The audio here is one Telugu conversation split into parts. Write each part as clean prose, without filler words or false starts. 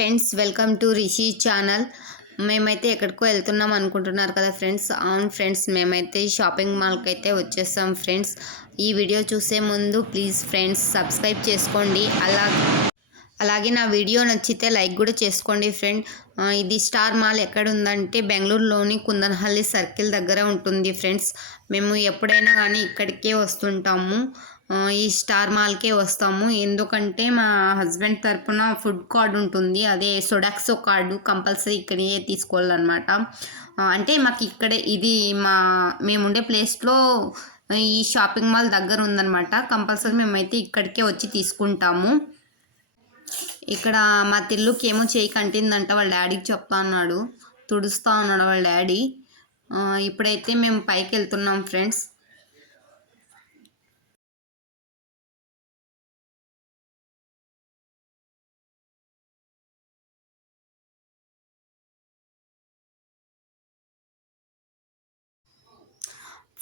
Friends, welcome to Rishi channel. మేమైతే ఎక్కడికో వెళ్తున్నాం అనుకుంటున్నారు కదా ఫ్రెండ్స్. అవును ఫ్రెండ్స్, మేమైతే షాపింగ్ మాల్కి అయితే వచ్చేస్తాం ఫ్రెండ్స్. ఈ వీడియో చూసే ముందు ప్లీజ్ ఫ్రెండ్స్ సబ్స్క్రైబ్ చేసుకోండి. అలాగే నా వీడియో నచ్చితే లైక్ కూడా చేసుకోండి ఫ్రెండ్. ఇది స్టార్ మాల్ ఎక్కడ ఉందంటే బెంగళూరులోని కుందనహల్లి సర్కిల్ దగ్గర ఉంటుంది ఫ్రెండ్స్. మేము ఎప్పుడైనా కానీ ఇక్కడికే వస్తుంటాము. ఈ స్టార్ మాల్కే వస్తాము. ఎందుకంటే మా హస్బెండ్ తరపున ఫుడ్ కార్డు ఉంటుంది, అదే సొడాక్సో కార్డు కంపల్సరీ ఇక్కడే తీసుకోవాలన్నమాట. అంటే మాకు ఇక్కడే ఇది మేముండే ప్లేస్లో ఈ షాపింగ్ మాల్ దగ్గర ఉందన్నమాట. కంపల్సరీ మేమైతే ఇక్కడికే వచ్చి తీసుకుంటాము. ఇక్కడ మా తిల్లుకి ఏమో చేయి కంటిందంట, వాళ్ళ డాడీకి చెప్తా అన్నాడు, తుడుస్తా ఉన్నాడు వాళ్ళ డాడీ. ఇప్పుడైతే మేము పైకి వెళ్తున్నాం ఫ్రెండ్స్.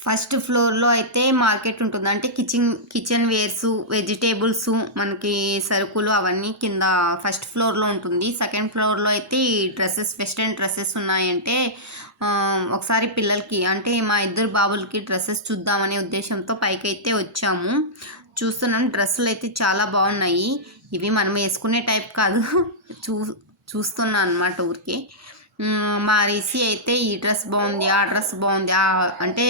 ఫస్ట్ ఫ్లోర్లో అయితే మార్కెట్ ఉంటుంది, అంటే కిచెన్ వేర్స్, వెజిటేబుల్స్, మనకి సరుకులు అవన్నీ కింద ఫస్ట్ ఫ్లోర్లో ఉంటుంది. సెకండ్ ఫ్లోర్లో అయితే డ్రెస్సెస్, వెస్ట్రన్ డ్రెస్సెస్ ఉన్నాయంటే ఒకసారి పిల్లలకి అంటే మా ఇద్దరు బాబులకి డ్రెస్సెస్ చూద్దామనే ఉద్దేశంతో పైకి అయితే వచ్చాము. చూస్తున్నాం, డ్రెస్సులు అయితే చాలా బాగున్నాయి. ఇవి మనం వేసుకునే టైప్ కాదు, చూస్తున్నాను అనమాట ఊరికి. మా రిసి అయితే ఈ డ్రెస్ బాగుంది, ఆ డ్రెస్ బాగుంది, అంటే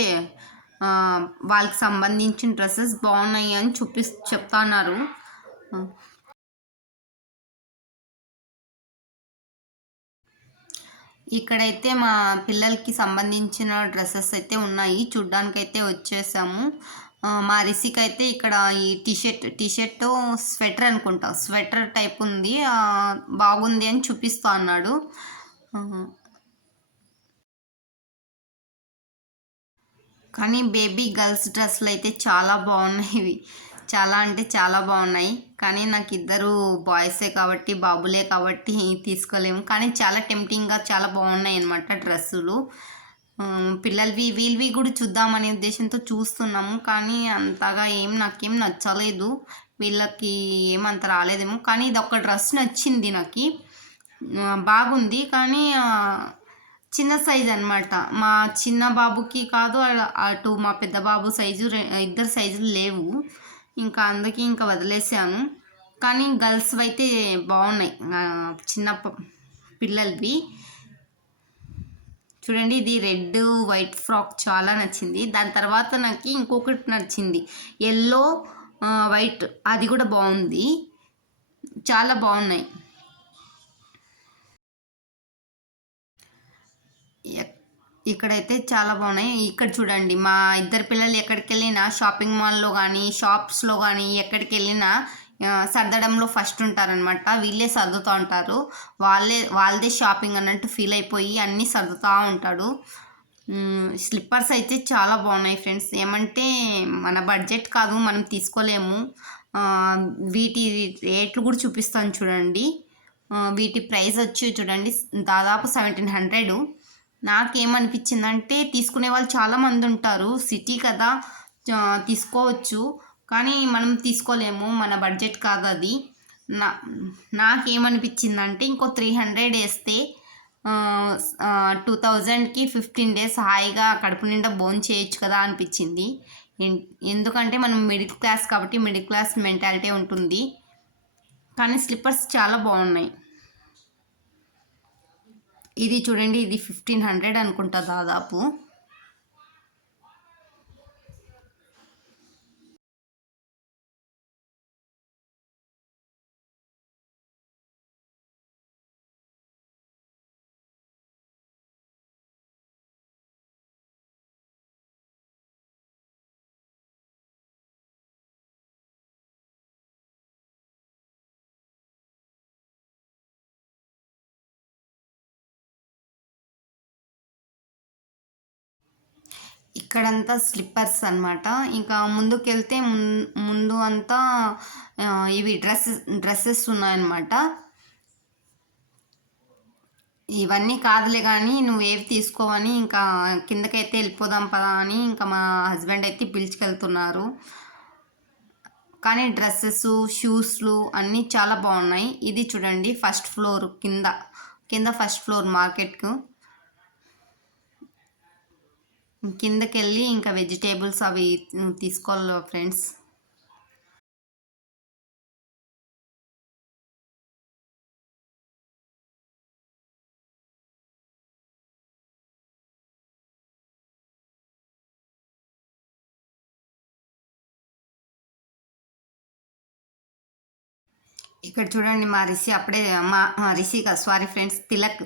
వాళ్ళకి సంబంధించిన డ్రెస్సెస్ బాగున్నాయి అని చెప్తున్నారు. ఇక్కడైతే మా పిల్లలకి సంబంధించిన డ్రెస్సెస్ అయితే ఉన్నాయి, చూడ్డానికైతే వచ్చేసాము. మా రిసికి అయితే ఇక్కడ ఈ టీషర్ట్ స్వెటర్ అనుకుంటా, స్వెటర్ టైప్ ఉంది, బాగుంది అని చూపిస్తా అన్నాడు. కానీ బేబీ గర్ల్స్ డ్రెస్సులు అయితే చాలా బాగున్నాయి. ఇవి చాలా అంటే చాలా బాగున్నాయి. కానీ నాకు ఇద్దరు బాయ్సే కాబట్టి, బాబులే కాబట్టి తీసుకోలేము. కానీ చాలా టెంప్టింగ్గా చాలా బాగున్నాయి అన్నమాట డ్రెస్సులు. పిల్లలవి వీళ్ళవి కూడా చూద్దామనే ఉద్దేశంతో చూస్తున్నాము. కానీ అంతగా నాకేం నచ్చలేదు, వీళ్ళకి ఏమంత రాలేదేమో. కానీ ఇది ఒక డ్రెస్ నచ్చింది నాకు, బాగుంది. కానీ చిన్న సైజు అనమాట, మా చిన్న బాబుకి కాదు, అటు మా పెద్ద బాబు సైజు, ఇద్దరు సైజులు లేవు. ఇంకా అందుకే ఇంకా వదిలేసాను. కానీ గర్ల్స్ అయితే బాగున్నాయి, చిన్న పిల్లలవి. చూడండి, ఇది రెడ్ వైట్ ఫ్రాక్ చాలా నచ్చింది. దాని తర్వాత నాకు ఇంకొకటి నచ్చింది, ఎల్లో వైట్, అది కూడా బాగుంది. చాలా బాగున్నాయి. ఇక్కడైతే చాలా బాగున్నాయి. ఇక్కడ చూడండి, మా ఇద్దరు పిల్లలు ఎక్కడికి వెళ్ళినా షాపింగ్ మాల్లో కానీ షాప్స్లో కానీ ఎక్కడికి వెళ్ళినా సర్దడంలో ఫస్ట్ ఉంటారనమాట. వీళ్ళే సర్దుతూ ఉంటారు, వాళ్ళదే షాపింగ్ అన్నట్టు ఫీల్ అయిపోయి అన్నీ సర్దుతూ ఉంటాడు. స్లిప్పర్స్ అయితే చాలా బాగున్నాయి ఫ్రెండ్స్. ఏమంటే మన బడ్జెట్ కాదు, మనం తీసుకోలేము. వీటి రేట్లు కూడా చూపిస్తాను చూడండి. వీటి ప్రైస్ వచ్చి చూడండి, దాదాపు 1700. నాకేమనిపించిందంటే తీసుకునే వాళ్ళు చాలామంది ఉంటారు, సిటీ కదా తీసుకోవచ్చు, కానీ మనం తీసుకోలేము, మన బడ్జెట్ కాదు అది. నాకేమనిపించిందంటే ఇంకో 300 వేస్తే 2000కి 15 days హాయిగా కడుపు నిండా భోజనం చేయొచ్చు కదా అనిపించింది. ఎందుకంటే మనం మిడిల్ క్లాస్ కాబట్టి మిడిల్ క్లాస్ మెంటాలిటీ ఉంటుంది. కానీ స్లిప్పర్స్ చాలా బాగున్నాయి. ఇది చూడండి, ఇది 1500 అనుకుంటా దాదాపు. ఇక్కడంతా స్లిప్పర్స్ అనమాట. ఇంకా ముందుకెళ్తే ముందు అంతా ఇవి డ్రెస్సెస్ ఉన్నాయన్నమాట. ఇవన్నీ కాదులే కానీ నువ్వేవి తీసుకోవని ఇంకా కిందకైతే వెళ్ళిపోదాం పదా అని ఇంకా మా హస్బెండ్ అయితే పిలుచుకెళ్తున్నారు. కానీ డ్రెస్సెస్ షూస్లు అన్నీ చాలా బాగున్నాయి. ఇది చూడండి ఫస్ట్ ఫ్లోర్ కింద ఫస్ట్ ఫ్లోర్ మార్కెట్కు కిందకెళ్ళి ఇంకా వెజిటేబుల్స్ అవి తీసుకోవాలి ఫ్రెండ్స్. ఇక్కడ చూడండి మా రిషి అప్పుడే రిషి కాదు సారీ ఫ్రెండ్స్, తిలక్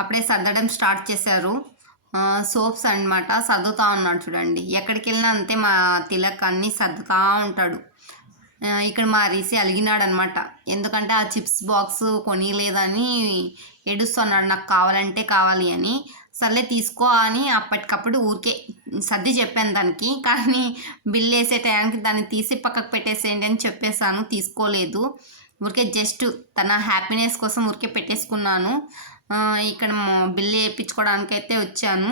అప్పుడే సర్దడం స్టార్ట్ చేశారు. సోప్స్ అనమాట సర్దుతా ఉన్నాడు చూడండి. ఎక్కడికి వెళ్ళినా అంతే మా తిలక్ అన్నీ సర్దుతా ఉంటాడు. ఇక్కడ మా రిషి అలిగినాడు అనమాట. ఎందుకంటే ఆ చిప్స్ బాక్స్ కొనిలేదని ఏడుస్తున్నాడు, నాకు కావాలంటే కావాలి అని. సర్లే తీసుకో అని అప్పటికప్పుడు ఊరికే సర్ది చెప్పాను దానికి. కానీ బిల్ వేసే టైంకి దాన్ని తీసి పక్కకు పెట్టేసేయండి అని చెప్పేశాను. తీసుకోలేదు, ఊరికే జస్ట్ తన హ్యాపీనెస్ కోసం ఊరికే పెట్టేసుకున్నాను. ఇక్కడ బిల్లు వేయించుకోవడానికి అయితే వచ్చాను.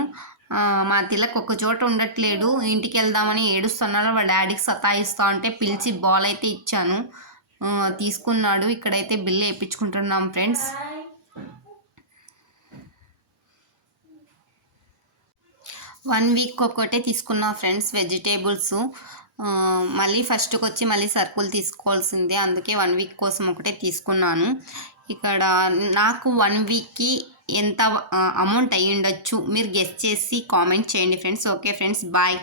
మా తిలక్ ఒక చోట ఉండట్లేడు, ఇంటికి వెళ్దామని ఏడుస్తున్నాడు. వాళ్ళ డాడీకి సతాయిస్తూ ఉంటే పిలిచి బాల్ అయితే ఇచ్చాను, తీసుకున్నాడు. ఇక్కడైతే బిల్లు వేయించుకుంటున్నాం ఫ్రెండ్స్. వన్ వీక్ ఒక్కటే తీసుకున్నా ఫ్రెండ్స్ వెజిటేబుల్స్. మళ్ళీ ఫస్ట్కి వచ్చి మళ్ళీ సరుకులు తీసుకోవాల్సిందే, అందుకే 1 వీక్ కోసం ఒకటే తీసుకున్నాను. ఇక్కడ నాకు 1 వీక్కి ఎంత అమౌంట్ అయ్యి ఉండొచ్చు మీరు గెస్ చేసి కామెంట్ చేయండి ఫ్రెండ్స్. Okay friends, bye.